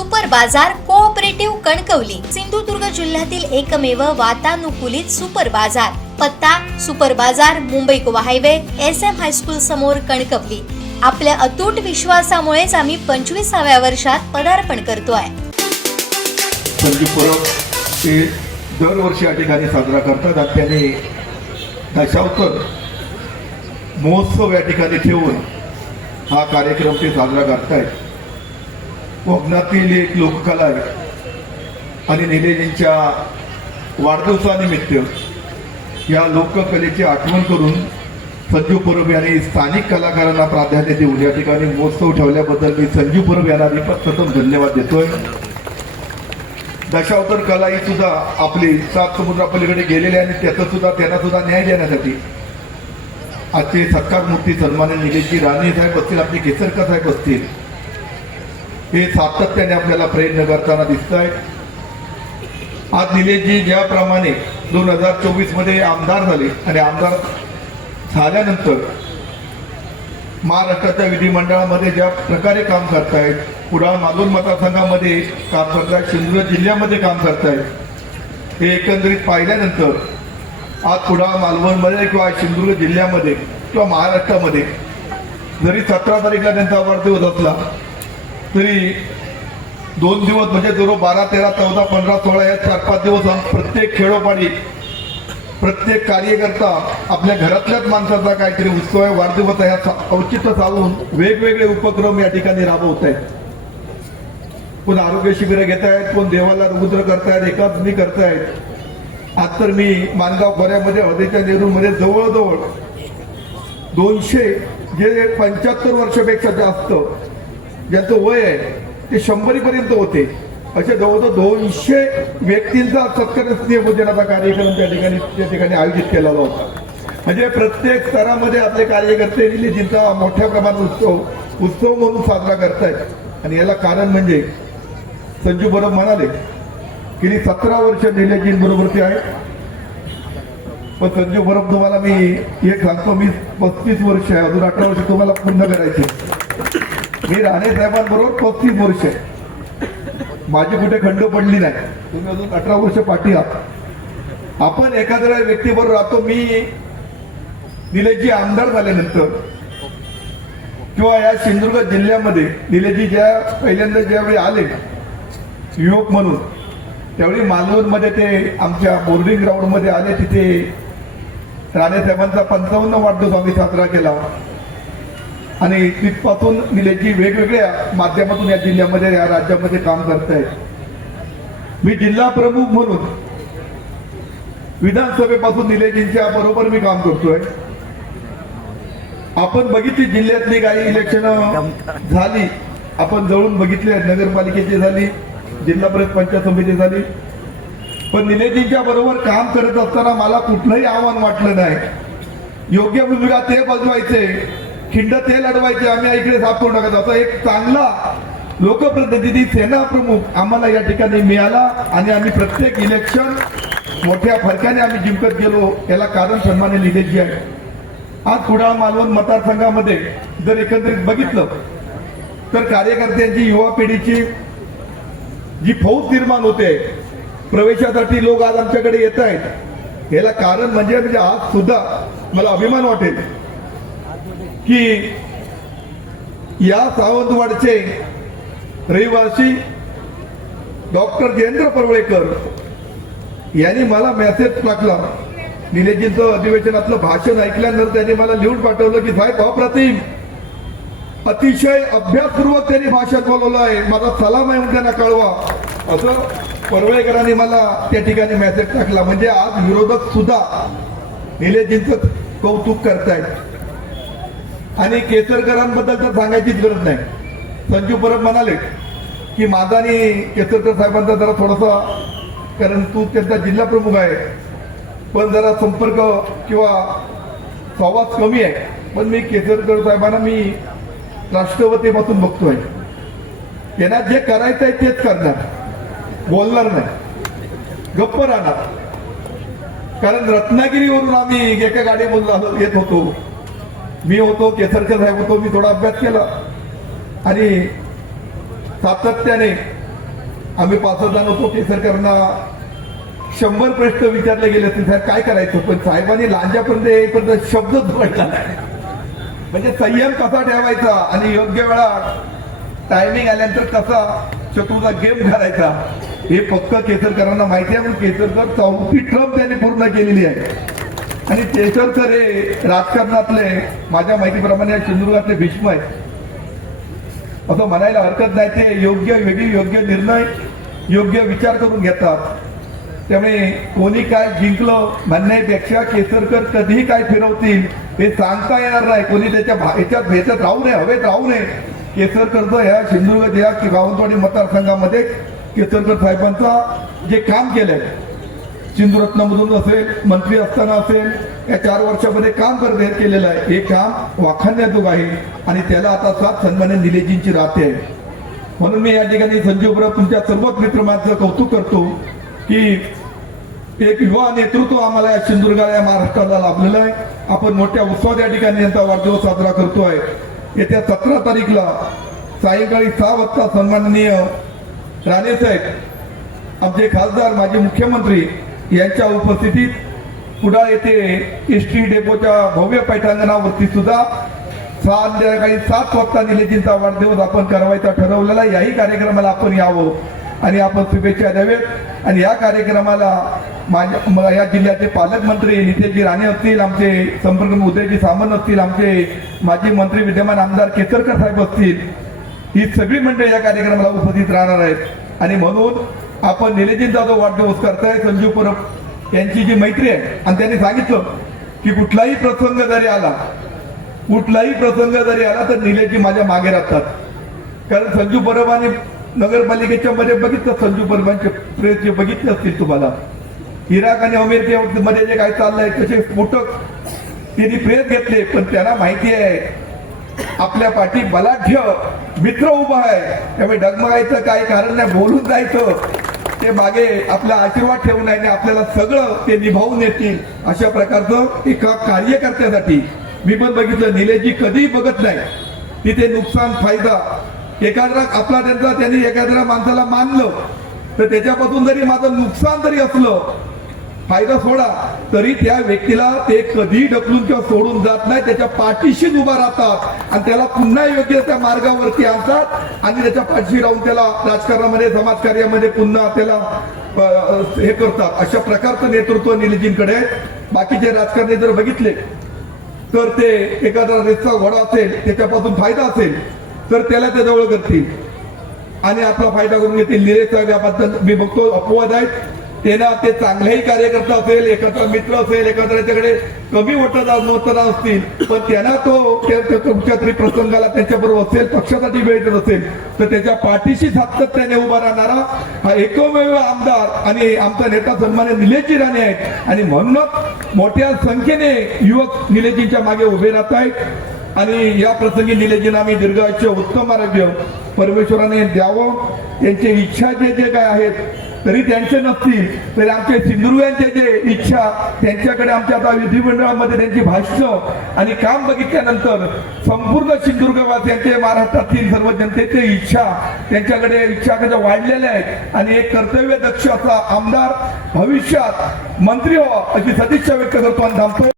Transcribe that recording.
Super बाजार cooperative Kankavli Sindhudurg जिल्ह्यातील एकमेव वातानुकूलित सुपर बाजार। पत्ता सुपर बाजार Mumbai Goa highway SM high school समोर कणकवली। आपल्या अतूट विश्वासामुळेच आम्ही 25व्या वर्षात पदार्पण करतोय। संजीव परब ते दरवर्षी या ठिकाणी साजरा करतात आणि त्यांनी दशावतार महोत्सव या ठिकाणी ठेवून हा कार्यक्रम ते साजरा करतायत। कोकणातील एक लोककला आहे आणि निलेजींच्या वाढदिवसानिमित्त या लोककलेची आठवण करून संजीव परब यांनी स्थानिक कलाकारांना प्राधान्य देऊन या ठिकाणी महोत्सव ठेवल्याबद्दल मी संजीव परब यांना प्रथम धन्यवाद देतोय। दशावतार कला ही सुद्धा आपली 7 समुद्रापलीकडे गेलेली आणि त्यांना सुद्धा न्याय देण्यासाठी आजचे सत्कार मूर्ती सन्माननीय निलेशजी राणे साहेब असतील, आपले केसरकर साहेब असतील, हे सातत्याने आपल्याला प्रयत्न करताना दिसत आहेत। आज निलेशजी ज्याप्रमाणे 2024 मध्ये आमदार झाले आणि आमदार झाल्यानंतर महाराष्ट्राच्या विधिमंडळामध्ये ज्या प्रकारे काम करतायत, कुडाळ मालवण मतदारसंघामध्ये काम करतायत, सिंधुदुर्ग जिल्ह्यामध्ये काम करतायत, हे एकंदरीत पाहिल्यानंतर आज कुडाळ मालवणमध्ये किंवा सिंधुदुर्ग जिल्ह्यामध्ये किंवा महाराष्ट्रामध्ये जरी 17 तारीखला त्यांचा वाढदिवस असला तरी 2 दिवस म्हणजे जवळ 12, 13, 14, 15, 16 या 4-5 दिवस प्रत्येक खेळोपाडी प्रत्येक कार्यकर्ता आपल्या घरातल्याच माणसाचा काहीतरी उत्सव आहे, वाढदिवस आहे, औचित्य साधून वेगवेगळे उपक्रम या ठिकाणी राबवत आहेत। कोण आरोग्य शिबिरं घेत आहेत, कोण देवाला रुद्र करतायत, एकादशी करतायत। आज तर मी मानगाव खोऱ्यामध्ये हळदीच्या नेहरूमध्ये जवळजवळ 200 जे 75 वर्षापेक्षा जास्त ज्यांचं वय आहे ते 100 पर्यंत होते, असे जवळजवळ 200 व्यक्तींचा सत्कार स्नेहपूजनाचा कार्यक्रम त्या ठिकाणी आयोजित केलेला होता। म्हणजे प्रत्येक स्तरामध्ये आपले कार्यकर्ते निलेजींचा मोठ्या प्रमाणात उत्सव म्हणून साजरा करतायत। आणि याला कारण म्हणजे संजीव परब म्हणाले की 17 वर्ष निलेजींबरोबर ते आहे। पण संजीव परब तुम्हाला मी एक सांगतो, मी 35 वर्ष आहे, अजून 18 वर्ष तुम्हाला पूर्ण करायचे। मी राणे साहेबांबरोबर 35 वर्ष आहे, माझी कुठे खंड पडली नाही, तुम्ही अजून 18 वर्ष पाठी आहात। आपण एखाद्या व्यक्तीबरोबर राहतो। मी निलेशजी आमदार झाल्यानंतर किंवा या सिंधुदुर्ग जिल्ह्यामध्ये निलेशजी पहिल्यांदा ज्यावेळी आले युवक म्हणून, त्यावेळी मालवणमध्ये ते आमच्या बोर्डिंग ग्राउंडमध्ये आले, तिथे राणे साहेबांचा 55 वाढदिवस आम्ही साजरा केला आणि तिथपासून निलेशजी वेगवेगळ्या माध्यमातून या जिल्ह्यामध्ये या राज्यामध्ये काम करतायत। मी जिल्हा प्रमुख म्हणून विधानसभेपासून निलेशजींच्या बरोबर मी काम करतोय। आपण बघितली जिल्ह्यातली काही इलेक्शन झाली, आपण जवळून बघितले, नगरपालिकेची झाली, जिल्हा परिषद पंचायत समिती झाली, पण निलेशजींच्या बरोबर काम करत असताना मला कुठलंही आव्हान वाटलं नाही। योग्य भूमिका ते बजवायचे, खिंड ते लढवायचे, आम्ही इकडे सापडू नका, असा एक चांगला लोकप्रतिनिधी सेना प्रमुख आम्हाला या ठिकाणी मिळाला आणि आम्ही प्रत्येक इलेक्शन मोठ्या फरकाने आम्ही जिंकत गेलो। याला कारण सन्मान्य निलेशजी आहे। आज कुडाळ मालवण मतदारसंघामध्ये जर एकंदरीत बघितलं तर कार्यकर्त्यांची, युवा पिढीची जी फौज निर्माण होते, प्रवेशासाठी लोक आज आमच्याकडे येत आहेत। याला कारण म्हणजे आज सुद्धा मला अभिमान वाटेल की या सावंतवाडचे रहिवासी डॉक्टर जयेंद्र परुळेकर यांनी मला मेसेज टाकला, निलेशजींचं अधिवेशनातलं भाषण ऐकल्यानंतर त्यांनी मला लिहून पाठवलं की साहेब अप्रतिम, अतिशय अभ्यासपूर्वक त्यांनी भाषण बोलवलं आहे, माझा सलाम आहे म्हणून त्यांना कळवा, असं परुळेकरांनी मला त्या ठिकाणी मेसेज टाकला। म्हणजे आज विरोधक सुद्धा निलेशजींचं कौतुक करतायत आणि केसरकरांबद्दल तर सांगायचीच गरज नाही। संजीव परब म्हणाले की माझा आणि केसरकर साहेबांचा जरा थोडासा, कारण तू त्यांचा जिल्हा प्रमुख आहे, पण जरा संपर्क किंवा संवाद कमी आहे, पण मी केसरकर साहेबांना मी राष्ट्रवादीपासून बघतोय, त्यांना जे करायचं आहे तेच करणार, बोलणार नाही, गप्प राहणार। कारण रत्नागिरीवरून आम्ही एका गाडीमधून येत होतो, मी होतो, केसरकर साहेब होतो, मी थोडा अभ्यास केला आणि सातत्याने आम्ही 5 जण होतो. केसरकरांना 100 प्रश्न विचारले गेले असते, साहेब काय करायचं, पण साहेबांनी लांजापर्यंत येईपर्यंत शब्दच बोलला नाही. म्हणजे संयम कसा ठेवायचा आणि योग्य वेळा टायमिंग आल्यानंतर कसा शत्रूचा गेम करायचा हे फक्त केसरकरांना माहिती आहे. म्हणून केसरकर 4थी टर्म त्यांनी पूर्ण केलेली आहे. आणि केसरकर हे राजकारणातले माझ्या माहितीप्रमाणे सिंधुदुर्गातले भीष्म आहेत असं म्हणायला हरकत नाही. ते योग्य निर्णय योग्य विचार करून घेतात. त्यामुळे कोणी काय जिंकलं म्हणण्यापेक्षा केसरकर कधीही काय फिरवतील हे सांगता येणार नाही. कोणी त्याच्या ह्याच्यात भेटत राहू नये, हवेत राहू नये. केसरकरचं ह्या सिंधुदुर्ग जिल्हा गावंतवाडी मतदारसंघामध्ये केसरकर साहेबांचा जे काम केलंय, सिंधुरत्नमधून असेल, मंत्री असताना असेल, या 4 वर्षामध्ये काम केलेलं आहे. हे काम वाखाणण्याजोग आहे आणि त्याला आता साथ सन्मान्य निलेजींची राहते आहे. म्हणून मी या ठिकाणी संजीव परब तुमच्या सर्वच मित्रमांचं कौतुक करतो की एक युवा नेतृत्व आम्हाला या सिंधुदुर्गाला या महाराष्ट्राला लाभलेलं आहे. आपण मोठ्या उत्सवात या ठिकाणी यांचा वाढदिवस साजरा करतोय. येत्या 17 तारीखला सायंकाळी 6 वाजता सन्माननीय राणेसाहेब आमचे खासदार माजी मुख्यमंत्री यांच्या उपस्थितीत कुडाळ येथे एसटी डेपोच्या भव्य पैठांगणावरती सुद्धा संध्याकाळी 7 वाजता निलेजींचा वाढदिवस आपण करवायचा ठरवलेला. याही कार्यक्रमाला आपण यावं आणि आपण शुभेच्छा द्यावेत. आणि या कार्यक्रमाला या जिल्ह्याचे पालकमंत्री नितेशजी राणे असतील, आमचे संपर्क उदयजी सामंत असतील, आमचे माजी मंत्री विद्यमान आमदार केसरकर साहेब असतील, ही सगळी मंडळी या कार्यक्रमाला उपस्थित राहणार आहेत. आणि म्हणून आपण निलेजींचा जो वाढदिवस करताय, संजीव परब यांची जी मैत्री आहे, आणि त्यांनी सांगितलं की कुठलाही प्रसंग जरी आला तर निलेजी माझ्या मागे राहतात. कारण संजीव परबांनी नगरपालिकेच्या मध्ये बघितलं, संजीव परबांचे प्रेस जे बघितले असतील तुम्हाला, इराक आणि अमेरिकेमध्ये जे काय चाललंय तसे स्फोटक त्यांनी प्रेस घेतले. पण त्यांना माहिती आहे आपल्या पाठी बलाढ्य मित्र उभा आहे, त्यामुळे डगमगायचं काही कारण नाही, बोलून जायचं. ते मागे आपला आशीर्वाद ठेवून आहे, आपल्याला सगळं ते निभावून येतील अशा प्रकारचं एका कार्यकर्त्यासाठी. मी पण बघितलं, निलेशजी कधीही बघत नाही तिथे नुकसान फायदा. त्यांनी एखाद्या माणसाला मानलं तर त्याच्यापासून जरी माझं नुकसान जरी असलं, फायदा सोडा, तरी त्या व्यक्तीला ते कधी ढकलून किंवा सोडून जात नाही. त्याच्या पाठीशी उभा राहतात आणि त्याला पुन्हा योग्य त्या मार्गावरती आणतात आणि त्याच्या पाठीशी राहून त्याला राजकारणामध्ये समाजकार्यामध्ये पुन्हा त्याला हे करतात. अशा प्रकारचं नेतृत्व निलेजींकडे. बाकीचे राजकारणी जर बघितले तर ते एखादा रेसचा घोडा असेल, त्याच्यापासून फायदा असेल तर त्याला ते जवळ करतील आणि आपला फायदा करून घेतील. निलेश साहेब याबद्दल मी बघतो अपवाद आहेत. त्यांना ते चांगलेही कार्यकर्ता असेल, एखादा मित्र असेल, एखाद्या त्याच्याकडे कमी मतदार असतील, पण त्यांना तो तुमच्या तरी प्रसंगाला त्यांच्याबरोबर असेल, पक्षासाठी वेळ देत असेल तर त्याच्या पाठीशी सातत्याने उभा राहणारा हा एकमेव आमदार आणि आमचा नेता सन्मान्य निलेशजी राणे आहेत. आणि म्हणूनच मोठ्या संख्येने युवक निलेशजींच्या मागे उभे राहत आहेत. आणि या प्रसंगी निलेशजींना आम्ही दीर्घायुष्य, उत्तम आरोग्य परमेश्वराने द्यावं. त्यांची इच्छा जे काय आहेत तरी त्यांचे नसतील तरी आमचे सिंधुदुर्गांचे जे इच्छा, त्यांच्याकडे आमच्या आता विधिमंडळामध्ये त्यांची भाषण आणि काम बघितल्यानंतर संपूर्ण सिंधुदुर्गवासियांचे, महाराष्ट्रातील सर्व जनतेचे इच्छा त्यांच्याकडे वाढलेल्या आहेत. आणि एक कर्तव्य दक्ष असा आमदार भविष्यात मंत्री व्हावा अशी सदिच्छा व्यक्त करतो आणि थांबतो.